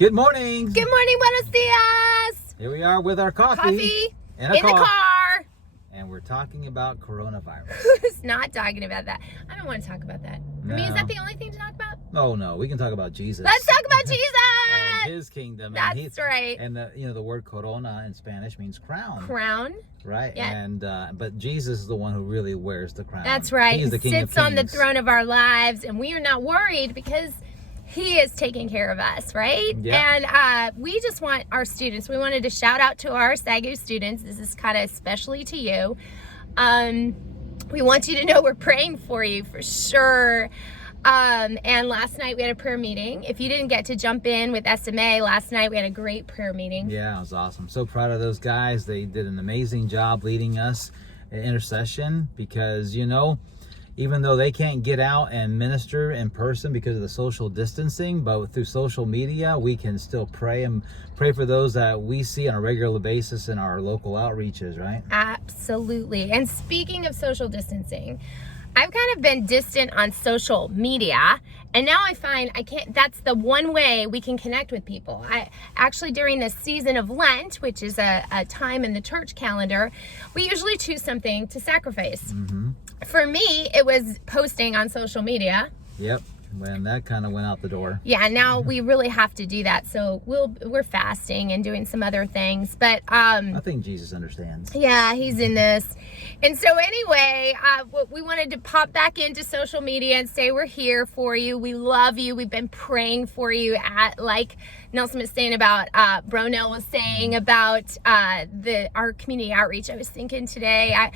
Good morning. Good morning, buenos dias. Here we are with our coffee in the car. And we're talking about coronavirus. Who's not talking about that? I don't want to talk about that. No. I mean, is that the only thing to talk about? Oh no, we can talk about Jesus. Let's talk about Jesus. And his kingdom. That's right. And the word corona in Spanish means crown. Crown. Right. Yeah. And but Jesus is the one who really wears the crown. That's right. He's the King of Sits on the Kings. throne of our lives, and we are not worried because he is taking care of us, right? Yeah. And we just want our students, we wanted to shout out to our SAGU students. This is kind of especially to you. We want you to know we're praying for you for sure. And last night we had a prayer meeting. If you didn't get to jump in with SMA last night, we had a great prayer meeting. Yeah, it was awesome. So proud of those guys. They did an amazing job leading us in intercession because, even though they can't get out and minister in person because of the social distancing, but through social media, we can still pray and pray for those that we see on a regular basis in our local outreaches, right? Absolutely. And speaking of social distancing, I've kind of been distant on social media, and now I find that's the one way we can connect with people. I actually, during this season of Lent, which is a time in the church calendar, we usually choose something to sacrifice. Mm-hmm. For me, it was posting on social media. Yep. When that kind of went out the door. Yeah, now we really have to do that. So we're fasting and doing some other things. But I think Jesus understands. Yeah, he's in this. And so anyway, we wanted to pop back into social media and say we're here for you. We love you. We've been praying for you, like Nelson was saying about, Bronell was saying about our community outreach. I was thinking today,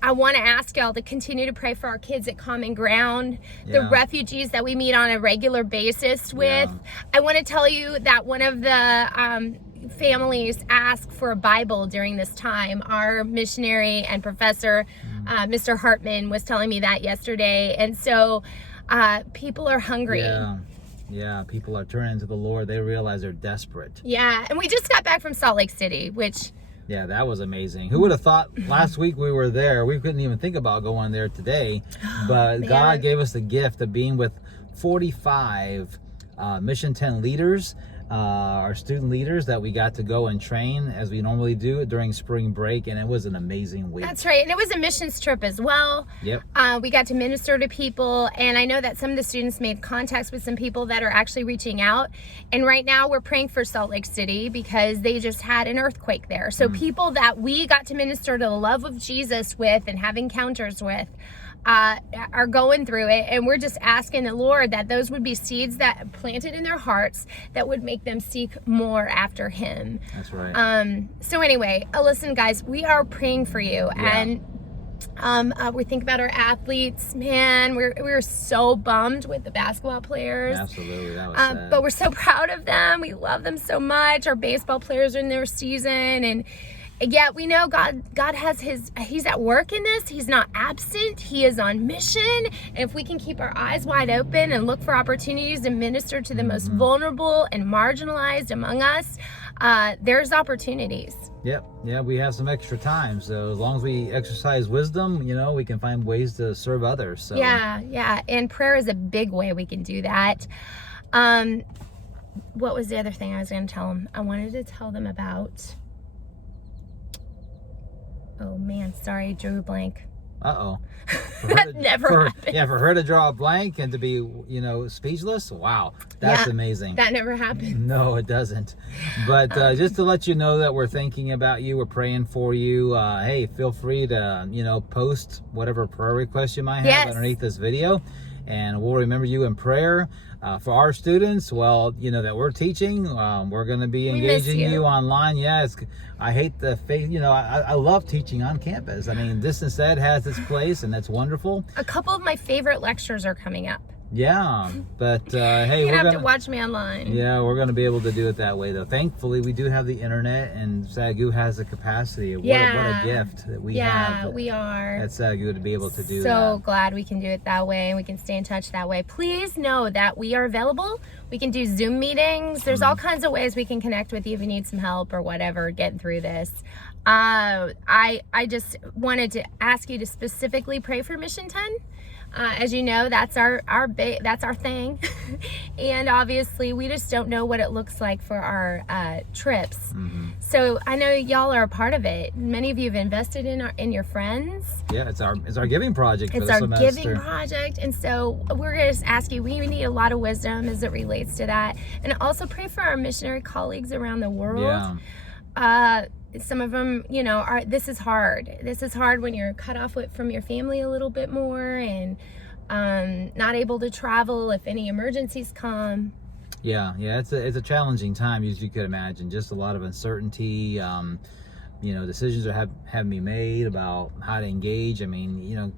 I want to ask y'all to continue to pray for our kids at Common Ground, the refugees that we meet on a regular basis with. Yeah. I want to tell you that one of the families asked for a Bible during this time. Our missionary and professor, Mr. Hartman, was telling me that yesterday. And so people are hungry. Yeah, people are turning to the Lord. They realize they're desperate. Yeah, and we just got back from Salt Lake City, which... Yeah, that was amazing. Who would have thought last week we were there? We couldn't even think about going there today. But God gave us the gift of being with 45 Mission 10 leaders, our student leaders that we got to go and train as we normally do during spring break. And it was an amazing week. That's right. And it was a missions trip as well. Yep. We got to minister to people. And I know that some of the students made contacts with some people that are actually reaching out. And right now we're praying for Salt Lake City because they just had an earthquake there. So people that we got to minister to the love of Jesus with and have encounters with are going through it, and we're just asking the Lord that those would be seeds that planted in their hearts that would make them seek more after him. That's right. So anyway, listen guys, we are praying for you, and we think about our athletes. Man, we're so bummed with the basketball players. Absolutely, that was sad. But we're so proud of them. We love them so much. Our baseball players are in their season, and yet we know God has he's at work in this. He's not absent. He is on mission. And if we can keep our eyes wide open and look for opportunities to minister to the most vulnerable and marginalized among us, there's opportunities. Yep. Yeah, we have some extra time. So as long as we exercise wisdom, we can find ways to serve others. So Yeah. And prayer is a big way we can do that. What was the other thing I was going to tell them? I wanted to tell them about... Oh man, sorry, drew a blank. Uh-oh. That never happened. Yeah, for her to draw a blank and to be, speechless. Wow, that's amazing. That never happened. No, it doesn't. But just to let you know that we're thinking about you, we're praying for you. Hey, feel free to, post whatever prayer requests you might have underneath this video. And we'll remember you in prayer. For our students, that we're teaching, we're going to be engaging you online. Yeah, I hate the faith. I love teaching on campus. I mean, distance ed has its place, and that's wonderful. A couple of my favorite lectures are coming up. Yeah, but hey, you're gonna have to watch me online. Yeah, we're gonna be able to do it that way, though. Thankfully, we do have the internet, and SAGU has the capacity. What a gift that we have. Yeah, we are at SAGU to be able to do that. So glad we can do it that way, and we can stay in touch that way. Please know that we are available. We can do Zoom meetings. There's all kinds of ways we can connect with you if you need some help or whatever getting through this. I just wanted to ask you to specifically pray for Mission 10. As you know, that's our thing. And obviously we just don't know what it looks like for our trips. Mm-hmm. So I know y'all are a part of it. Many of you have invested in your friends. Yeah, it's our giving project. It's for the our semester. giving project. And so we're going to just ask you, we need a lot of wisdom as it relates to that. And also pray for our missionary colleagues around the world. Yeah. Some of them, you know, this is hard. This is hard when you're cut off from your family a little bit more, and not able to travel if any emergencies come. Yeah, it's a challenging time, as you could imagine. Just a lot of uncertainty. You know, decisions are having to be made about how to engage. I mean, you know,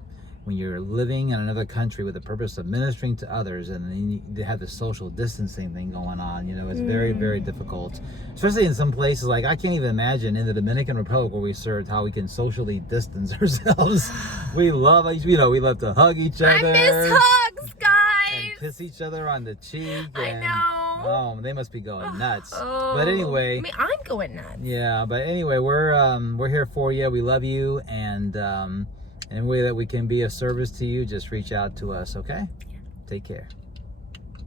when you're living in another country with the purpose of ministering to others, and then you have the social distancing thing going on, you know, it's very, very difficult. Especially in some places, like I can't even imagine in the Dominican Republic where we served, how we can socially distance ourselves. We love to hug each other. I miss hugs, guys. And kiss each other on the cheek. I know. Oh, they must be going nuts. But anyway, I mean, I'm going nuts. Yeah, but anyway, we're here for you. We love you, and any way that we can be of service to you, just reach out to us, okay? Take care.